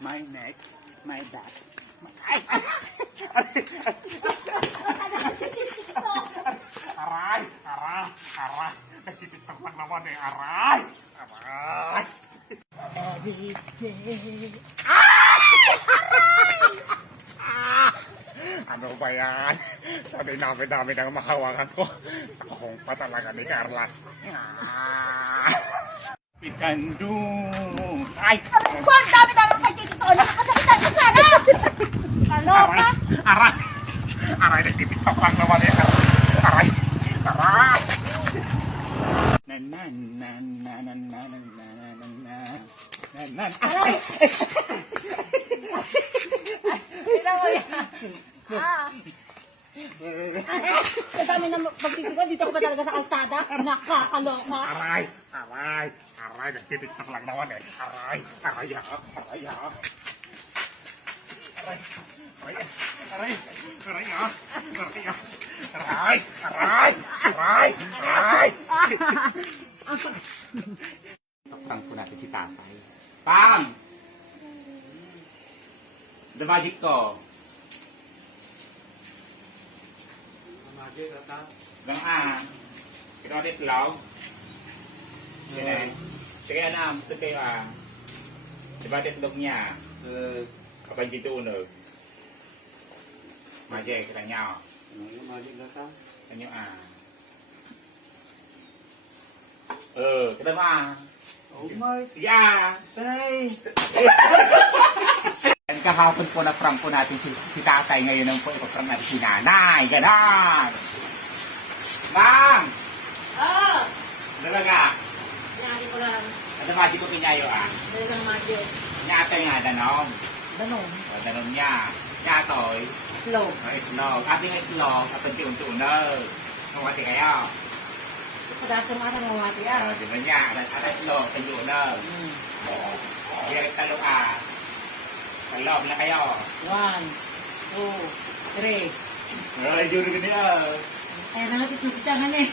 my neck, my back. Aray! Aray! Nasitiktak lang naman eh, aray! Aray! Every day. Ano ba yan? Sa dinami-dami ng makawangan ko, takong pa talaga ni Carla. We can do... Ay! Ko, ang dami-dami pa dito. Nakasalitan ko sana. Kaloka. Aray! Aray! Nagtitiktok lang naman eh. Aray! Aray! Na na na na na na na na na na na. Aray! Tignan mo yan. Ang dami na pagtitigan. Dito ko ba talaga sa kalsada? Nakakaloka. Aray! Aray! Aray! Nagtitiktok lang naman eh. Aray! Aray! Aray! Aray! Aray! Aray! Aray! Aray! Aray! Aray! Aray! Aray! Takpan po natin si tatay. Pam! The magic ko. Magic, ata. Gang kita natin tulaw. Sige na, gusto kayo Diba titlog niya? Kapag dito unog. Magic, kita niya. Magic, ata. Kanyo kita ba? Oh my. Yeah! Tay! Kahapon po na-prank po natin si tatay. Ngayon ang po ipaprank natin si nanay. Ganon! Ma'am! Dalaga! Nyari ko lang. Ano magic ko kinyayo Dalagang magic. Nyatay nga, danom. Danong. Danom niya. Nyatoy. Slow. Itlog. Ating itlog. Kapag tiun-tuunog. Kumati kayo. Kadasa mga tanong mga tiyan. Di ba niya? Ating itlog. Tiun-tuunog. Direct talong Talog na kayo. 1, 2, 3. Ay, duro ka niya. Ay, nakatitusitangan eh.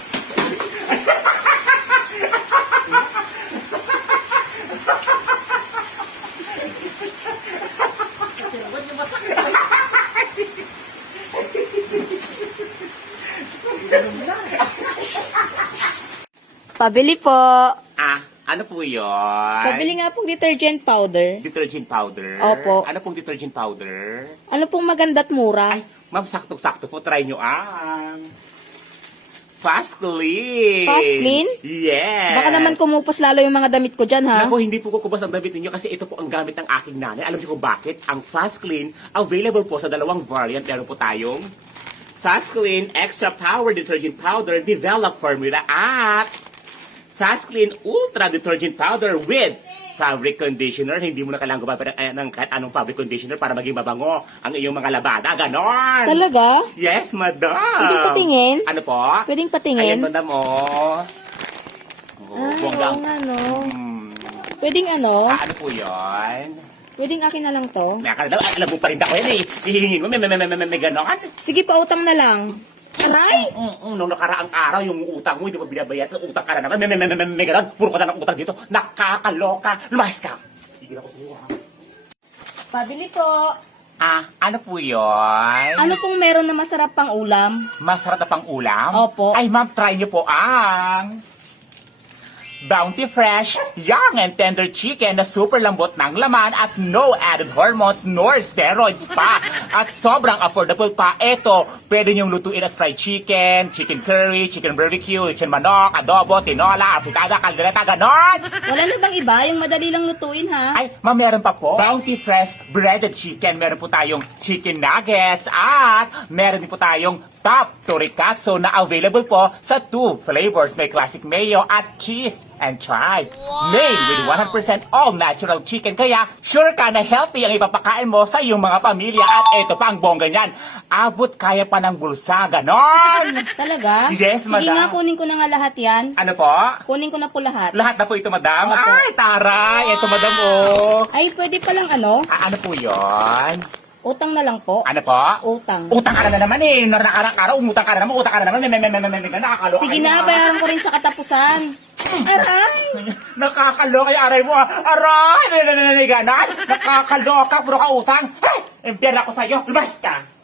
Ba't yung basak? Pabili po. Ano po yun? Pabili nga pong detergent powder. Detergent powder? Opo. Ano pong detergent powder? Ano pong maganda't mura? Ay, ma'am, sakto-sakto po. Try nyo ang Fast Clean. Fast Clean? Yes. Baka naman kumupos lalo yung mga damit ko dyan, ha? Naku, hindi po kukubas ang damit ninyo kasi ito po ang gamit ng aking nanay. Alam niyo kung bakit? Ang Fast Clean, available po sa dalawang variant. Meron po tayong Fast Clean Extra Power Detergent Powder Developed Formula at Fast Clean Ultra Detergent Powder with fabric conditioner. Hindi mo na kailangan gumamit ng kahit anong fabric conditioner para maging mabango ang iyong mga labada. Ganon! Talaga? Yes, madam! Pwedeng patingin? Ano po? Pwedeng patingin? Ayan, madam, oh. Oo nga, no. Pwedeng ano? Ano po yun? Pwedeng akin na lang to? May akala daw, alam mo pa rin ako yan eh. Hihingin mo, may ganon. Sige, pautang na lang. Aray! Nung nakaraang araw, yung utang mo, hindi mo binabayad. Utang ka na naman. May ganon. Puro ka na ng utang dito. Nakakaloka. Lumayas ka. Higil ako sa iyo, ha? Pabili po. Ano po yun? Ano pong meron na masarap pang ulam? Masarap na pang ulam? Opo. Ay, ma'am, try niyo po ang Bounty Fresh, young and tender chicken na super lambot ng laman at no added hormones nor steroids pa. At sobrang affordable pa. Ito, pwede niyong lutuin as fried chicken, chicken curry, chicken barbecue, chicken manok, adobo, tinola, apitada, kaldereta, ganon! Wala na bang iba? Yung madali lang lutuin, ha? Ay, ma'am, meron pa po. Bounty Fresh breaded chicken. Meron po tayong chicken nuggets at meron din po tayong top torikatsu na available po sa 2 flavors. May classic mayo at cheese and chives. Made with 100% all natural chicken. Kaya sure ka na healthy ang ipapakain mo sa iyong mga pamilya. At ito pa ang bongga niyan. Abot kaya pa ng bulsa. Ganon! Talaga? Yes, Sige madam. nga, kunin ko na nga lahat yan. Ano po? Kunin ko na po lahat. Lahat na po ito, madam? Opo. Ay, taray! Ito, madam, oh. Ay, pwede palang ano? Ano po yon? Utang na lang po. Ano po? Utang. Utang ka na naman eh. Nakaraang araw, umutang ka na naman. Utang ka na naman. May nakakaloka. Sige na, bayaran ko rin sa katapusan. Aray! Nakakaloka yung aray mo. Aray! Ganan. Nakakaloka. Puro ka utang. Hey! Impyerno ako sa'yo. Lumabas ka.